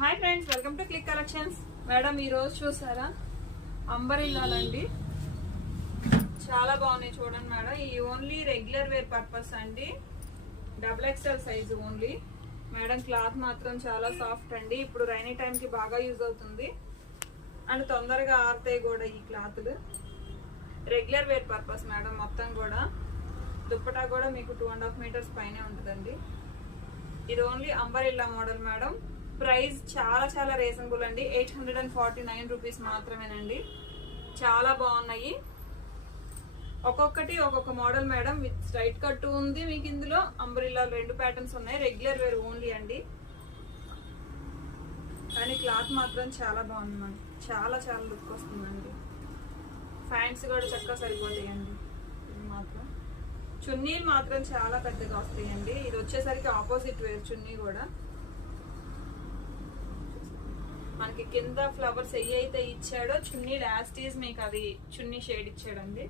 Hi friends, welcome to click collections. Madam ఈ రోజు చూసారా అంబరిల్లాలండి, చాలా బాగున్నాయి చూడండి మేడం. ఈ ఓన్లీ రెగ్యులర్ వేర్ పర్పస్ అండి, XXL size only madam. Cloth మాత్రం చాలా సాఫ్ట్ అండి, ఇప్పుడు రైనీ టైం కి బాగా యూజ్ అవుతుంది అండ్ తొందరగా ఆరుతాయి కూడా ఈ క్లాత్లు. రెగ్యులర్ వేర్ పర్పస్ మేడం మొత్తం కూడా. దుప్పటా కూడా మీకు 2.5 మీటర్స్ పైనే ఉంటుందండి. ఇది only umbrella model madam. Price చాలా చాలా రీజనబుల్ అండి, 849 రూపీస్ మాత్రమేనండి. చాలా బాగున్నాయి, ఒక్కొక్కటి ఒక్కొక్క model madam. With straight cut ఉంది మీకు, ఇందులో అంబరిల్లా 2 ప్యాటర్న్స్ ఉన్నాయి. రెగ్యులర్ వేర్ ఓన్లీ అండి, కానీ క్లాత్ మాత్రం చాలా బాగుంది మనకి, చాలా చాలా లుక్ వస్తుందండి. ఫ్యాంట్స్ కూడా చక్కగా సరిపోతాయండి. ఇది మాత్రం చున్నీలు మాత్రం చాలా పెద్దగా వస్తాయండి. ఇది వచ్చేసరికి ఆపోజిట్ వేర్ చున్నీ కూడా. మనకి కింద ఫ్లవర్స్ ఏ అయితే ఇచ్చాడో చున్నీ లాస్టీస్ మీకు అది చున్నీ షేడ్ ఇచ్చాడండి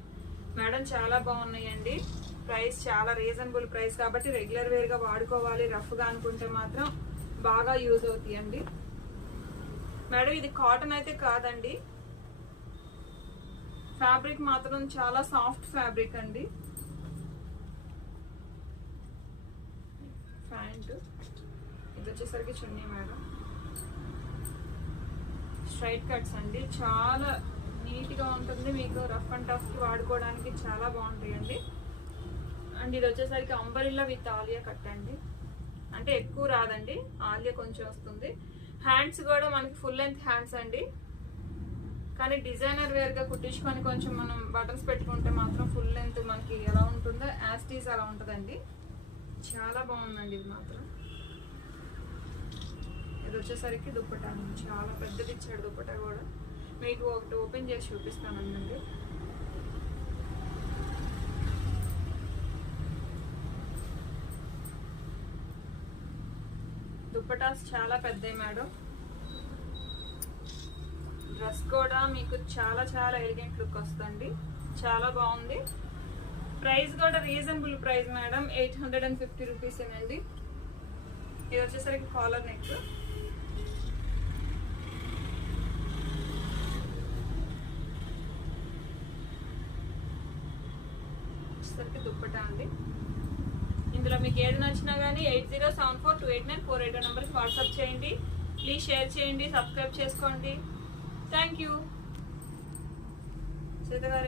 మేడం. చాలా బాగున్నాయండి. ప్రైస్ చాలా రీజనబుల్ ప్రైస్ కాబట్టి రెగ్యులర్ వేర్ గా వాడుకోవాలి, రఫ్ గా అనుకుంటే మాత్రం బాగా యూజ్ అవుతాయండి మేడం. ఇది కాటన్ అయితే కాదండి, ఫ్యాబ్రిక్ మాత్రం చాలా సాఫ్ట్ ఫ్యాబ్రిక్ అండి. ప్యాంట్ ఇది వచ్చేసరికి చున్నీ మేడం. స్ట్రైట్ కట్స్ అండి, చాలా నీట్ గా ఉంటుంది మీకు, రఫ్ అండ్ టఫ్ కి వాడుకోవడానికి చాలా బాగుంటాయండి. అండ్ ఇది వచ్చేసరికి అంబరిల్లా విత్ ఆలియా కట్ అండి, అంటే ఎక్కువ రాదండి, ఆలియా కొంచెం వస్తుంది. హ్యాండ్స్ కూడా మనకి ఫుల్ లెంత్ హ్యాండ్స్ అండి, కానీ డిజైనర్ వేర్ గా కుట్టించుకొని కొంచెం మనం బటన్స్ పెట్టుకుంటే మాత్రం ఫుల్ లెంత్ మనకి ఎలా ఉంటుందో యాస్టీస్ అలా ఉంటుందండి. చాలా బాగుందండి ఇది మాత్రం. ఇది వచ్చేసరికి దుప్పటా, చాలా పెద్దది ఇచ్చాడు దుప్పటా కూడా. మీకు ఒకటి ఓపెన్ చేసి చూపిస్తానండి. దుప్పటాస్ చాలా పెద్దవి మేడం. డ్రెస్ కూడా మీకు చాలా చాలా ఎలిగెంట్ లుక్ వస్తుంది, చాలా బాగుంది. ప్రైస్ కూడా రీజనబుల్ ప్రైస్ మేడం, 850 రూపీస్ ఏనండి. ఇది వచ్చేసరికి కాలర్ నెక్. వచ్చేసరికి దుప్పటా అండి. ఇందులో మీకు ఏది నచ్చినా కానీ 8074289482 నెంబర్కి వాట్సాప్ చేయండి. ప్లీజ్ షేర్ చేయండి, సబ్స్క్రైబ్ చేసుకోండి. Thank you.